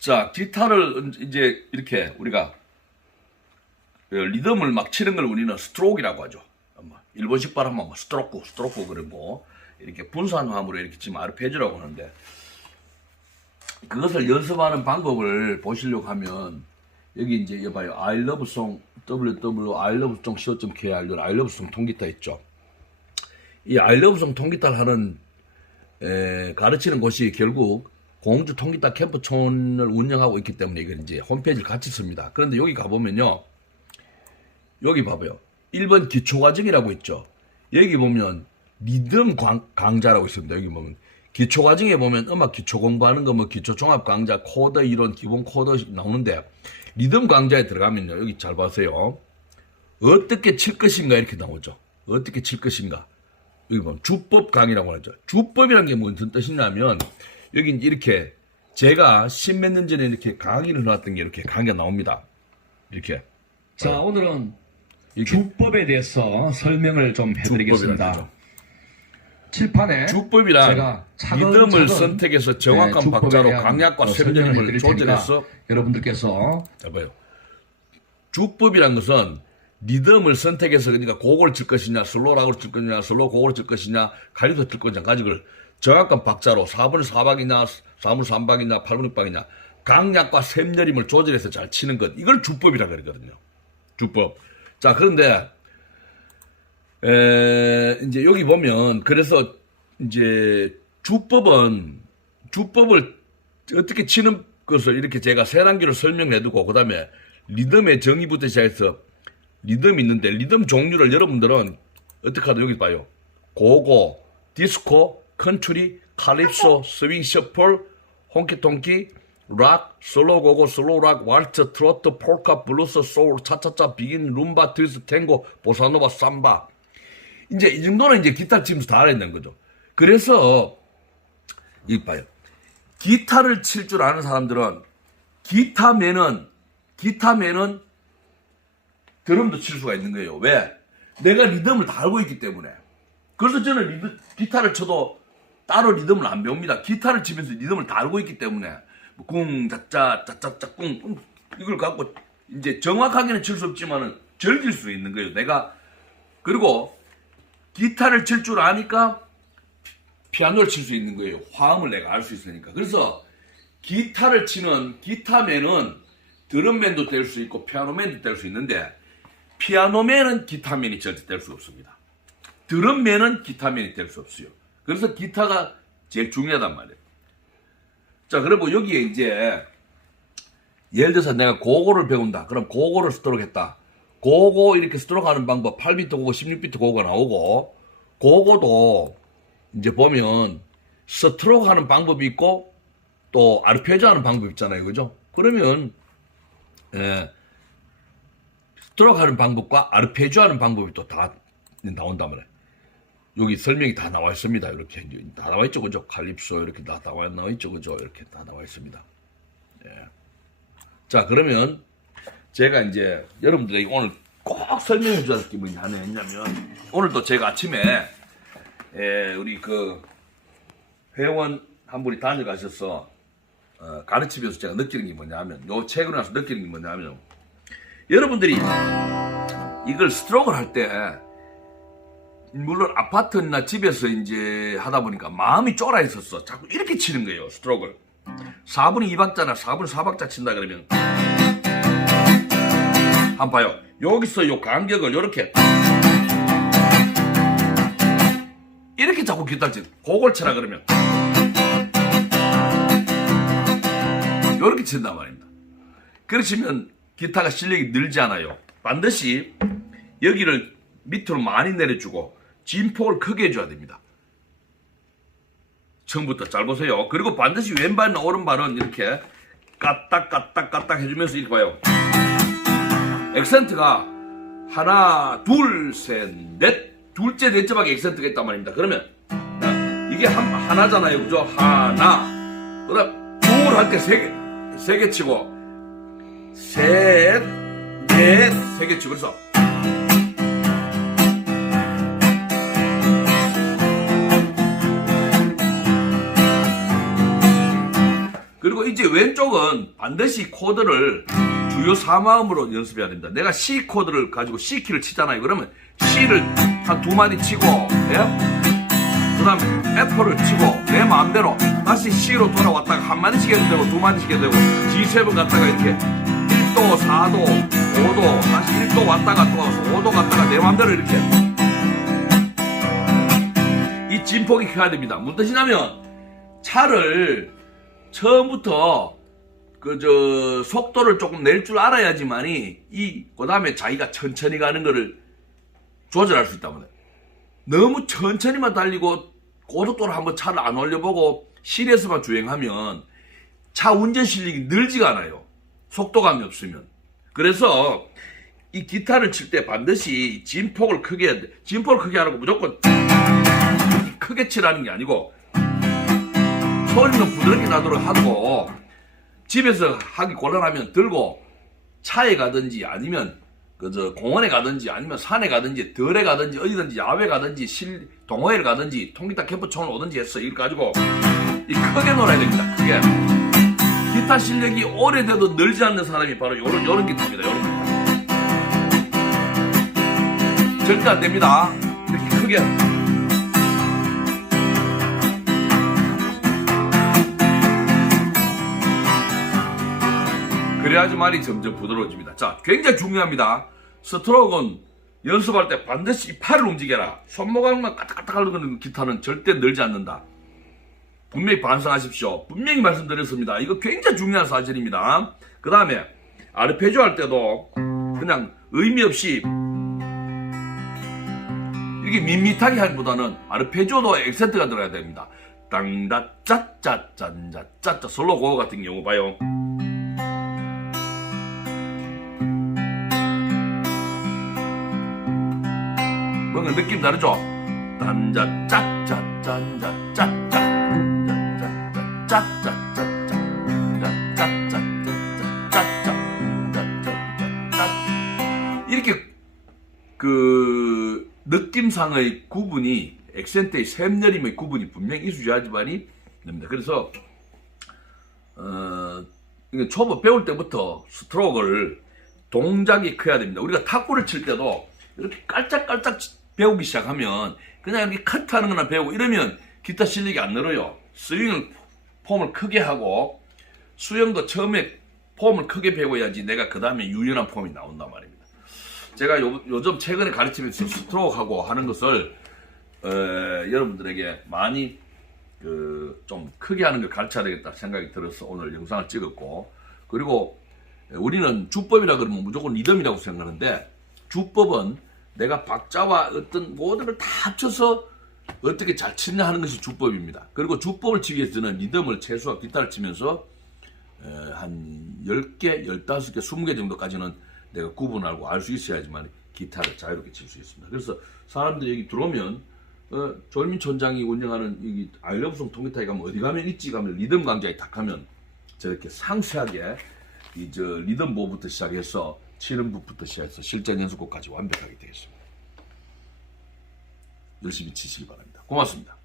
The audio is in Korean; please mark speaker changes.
Speaker 1: 자, 기타를 이제 이렇게 우리가 그 리듬을 막 치는 걸 우리는 스트로크라고 하죠. 뭐 일본식 발음하면 뭐 스트로크, 스트로크 그러고 이렇게 분산화음으로 이렇게 지금 아르페지오라고 하는데 그것을 연습하는 방법을 보시려고 하면 여기 이제 여봐요. I love song www I love song co.kr I love song 통기타 있죠. 이 I love song 통기타를 하는 에, 가르치는 곳이 결국 공주 통기타 캠프촌을 운영하고 있기 때문에 이제 홈페이지를 같이 씁니다. 그런데 여기 가보면요. 여기 봐봐요. 1번 기초과정이라고 있죠. 여기 보면 리듬 강, 강좌라고 있습니다. 여기 보면 기초 과정에 보면 음악 기초 공부하는 거 뭐 기초 종합 강좌 코드 이론 기본 코드 나오는데 리듬 강좌에 들어가면요. 여기 잘 보세요. 어떻게 칠 것인가 이렇게 나오죠. 어떻게 칠 것인가. 여기 보면 주법 강의라고 하죠. 주법이라는 게 무슨 뜻이냐면 여기 이제 이렇게 제가 십몇 년 전에 이렇게 강의를 해놨던 게 이렇게 강의가 나옵니다. 이렇게
Speaker 2: 자, 오늘은
Speaker 1: 이렇게
Speaker 2: 주법에 대해서 설명을 좀 해드리겠습니다. 칠판에
Speaker 1: 주법이란
Speaker 2: 제가 차근
Speaker 1: 리듬을
Speaker 2: 차근,
Speaker 1: 선택해서 정확한
Speaker 2: 네,
Speaker 1: 박자로 강약과
Speaker 2: 어, 해드릴 테니까
Speaker 1: 조절해서
Speaker 2: 여러분들께서
Speaker 1: 잡아요. 주법이란 것은 리듬을 선택해서 그러니까 고고를 칠 것이냐 슬로라고 칠 것이냐 슬로 고고를 칠 것이냐 가리도 칠 것이냐 가지고를 정확한 박자로 4분의 4박이냐 4분의 3박이냐 8분의 6박이냐 강약과 셈여림을 조절해서 잘 치는 것 이걸 주법이라 그러거든요. 주법. 자 그런데 에, 이제 여기 보면 그래서 이제 주법은 주법을 어떻게 치는 것을 이렇게 제가 세 단계로 설명해두고 그다음에 리듬의 정의부터 시작해서 리듬이 있는데 리듬 종류를 여러분들은 어떻게 하든 여기 봐요. 고고, 디스코, 컨트리, 칼립소, 스윙 셔플, 홍키통키, 락, 슬로우 고고, 슬로우 락, 왈츠, 트로트, 폴카, 블루스, 소울, 차차차, 비긴, 룸바, 트위스, 탱고, 보사노바, 삼바. 이제 이 정도는 이제 기타 치면서 다 알아야 거죠. 그래서 이 봐요. 기타를 칠 줄 아는 사람들은 기타맨은 기타맨은 드럼도 칠 수가 있는 거예요. 왜? 내가 리듬을 다 알고 있기 때문에. 그래서 저는 리듬, 기타를 쳐도 따로 리듬을 안 배웁니다. 기타를 치면서 리듬을 다 알고 있기 때문에 뭐 꿍, 짜짜, 짜짜짜, 꿍, 꿍 이걸 갖고 이제 정확하게는 칠 수 없지만은 즐길 수 있는 거예요. 내가 그리고 기타를 칠 줄 아니까 피아노를 칠 수 있는 거예요. 화음을 내가 알 수 있으니까. 그래서 기타를 치는 기타맨은 드럼맨도 될 수 있고 피아노맨도 될 수 있는데 피아노맨은 기타맨이 절대 될 수 없습니다. 드럼맨은 기타맨이 될 수 없어요. 그래서 기타가 제일 중요하단 말이에요. 자, 그리고 여기에 이제 예를 들어서 내가 고고를 배운다. 그럼 고고를 스트로크 했다. 고고 이렇게 스트로크 하는 방법 8비트 고고, 16비트 고고가 나오고 고고도 이제 보면 스트로크 하는 방법이 있고 또 아르페지오 하는 방법이 있잖아요. 그죠? 그러면 예, 스트로크 하는 방법과 아르페지오 하는 방법이 또 다 나온단 말이에요. 여기 설명이 다 나와 있습니다. 이렇게 다 나와 있죠. 그죠? 칼립소 이렇게 다 나와, 나와 있죠. 그죠? 이렇게 다 나와 있습니다. 예. 자, 그러면 제가 이제 여러분들에게 오늘 꼭 설명해 줘야 될게 뭐냐 하냐면 오늘도 제가 아침에 예, 우리 그 회원 한 분이 다녀가셔서 어, 가르치면서 제가 느끼는 게 뭐냐면 요 책을 나서 느끼는 게 뭐냐면 여러분들이 이걸 스트로크를 할때 물론 아파트나 집에서 이제 하다 보니까 마음이 쫄아 있었어. 자꾸 이렇게 치는 거예요, 스트로크를. 4분의 2박자나 4분의 4박자 친다 그러면 한번 봐요. 여기서 요 간격을 이렇게 이렇게 자꾸 기타를 치 그걸 치라 그러면 이렇게 친단 말입니다. 그러시면 기타가 실력이 늘지 않아요. 반드시 여기를 밑으로 많이 내려주고 진폭을 크게 해줘야 됩니다. 처음부터 잘 보세요. 그리고 반드시 왼발이나 오른발은 이렇게 까딱 까딱 까딱 해주면서 봐요. 액센트가 하나 둘 셋 넷 둘째 넷째 박에 액센트가 있단 말입니다. 그러면 자, 이게 한, 하나잖아요. 그죠? 하나 그 다음 둘 할 때 세 개 세 개 치고 셋 넷 세 개 치고 그래서 이제 왼쪽은 반드시 코드를 주요 4마음으로 연습해야 됩니다. 내가 C 코드를 가지고 C 키를 치잖아요. 그러면 C를 한 두 마디 치고, 예? 그 다음 F를 치고 내 마음대로 다시 C로 돌아왔다가 한 마디씩 해도 되고 두 마디씩 해도 되고 G7 갔다가 이렇게 1도, 4도, 5도 다시 1도 왔다가 또 5도 갔다가 내 마음대로 이렇게 이 진폭이 커야 됩니다. 무슨 뜻이냐면 차를 처음부터 그 저 속도를 조금 낼 줄 알아야지만이 이 그다음에 자기가 천천히 가는 거를 조절할 수 말이에요. 너무 천천히만 달리고 고속도로 한번 차를 안 올려보고 실에서만 주행하면 차 운전 실력이 늘지가 않아요. 속도감이 없으면. 그래서 이 기타를 칠 때 반드시 진폭을 크게 해야 돼. 진폭을 크게 하라고 무조건 크게 치라는 게 아니고 소리는 부드럽게 나도록 하고 집에서 하기 곤란하면 들고 차에 가든지 아니면 그저 공원에 가든지 아니면 산에 가든지 들에 가든지 어디든지 야외 가든지 실 동호회를 가든지 통기타 캠프촌을 오든지 해서 이걸 가지고 이 크게 놀아야 됩니다. 크게 기타 실력이 오래돼도 늘지 않는 사람이 바로 요런 요런 기타입니다. 요런 기타 절대 안 됩니다. 이렇게 크게 그래야지 말이 점점 부드러워집니다. 자, 굉장히 중요합니다. 스트로크는 연습할 때 반드시 이 팔을 움직여라. 손모강만 까딱까딱 하는 기타는 절대 늘지 않는다. 분명히 반성하십시오. 분명히 말씀드렸습니다. 이거 굉장히 중요한 사실입니다. 그 다음에 아르페지오 할 때도 그냥 의미 없이 이렇게 밋밋하게 하기보다는 아르페지오도 액센트가 들어야 됩니다. 땅다 짜짜 짠자 짜짜 솔로 고어 같은 경우 봐요. 뭔가 느낌 다르죠? 짠자 짜짜 짠자 짜짜 이렇게 그 느낌상의 구분이 액센트의 샘열임의 구분이 분명히 있어야지만이 됩니다. 그래서 어, 초보 배울 때부터 스트로크를 동작이 커야 됩니다. 우리가 탁구를 칠 때도 이렇게 깔짝깔짝 배우기 시작하면 그냥 이렇게 컷하는 거나 배우고 이러면 기타 실력이 안 늘어요. 스윙을 폼을 크게 하고 수영도 처음에 폼을 크게 배워야지 내가 그 다음에 유연한 폼이 나온단 말입니다. 제가 요, 요즘 최근에 가르치면서 스트로크하고 하는 것을 어, 여러분들에게 많이 그 좀 크게 하는 걸 가르쳐야 되겠다 생각이 들어서 오늘 영상을 찍었고 그리고 우리는 주법이라 그러면 무조건 리듬이라고 생각하는데 주법은 내가 박자와 어떤 모든 걸 다 합쳐서 어떻게 잘 치냐 하는 것이 주법입니다. 그리고 주법을 치기 위해서는 리듬을 최소한 기타를 치면서 에, 한 10개, 15개, 20개 정도까지는 내가 구분하고 알 수 있어야지만 기타를 자유롭게 칠 수 있습니다. 그래서 사람들이 여기 들어오면 어, 조일민 촌장이 운영하는 여기 아이러브송 통기타에 가면 어디 가면 있지 가면 리듬 강좌에 딱 하면 저렇게 상세하게 이 저 리듬 보부터 시작해서 치는 부부터 시작해서 실전 연습곡까지 완벽하게 되겠습니다. 열심히 치시기 바랍니다. 고맙습니다.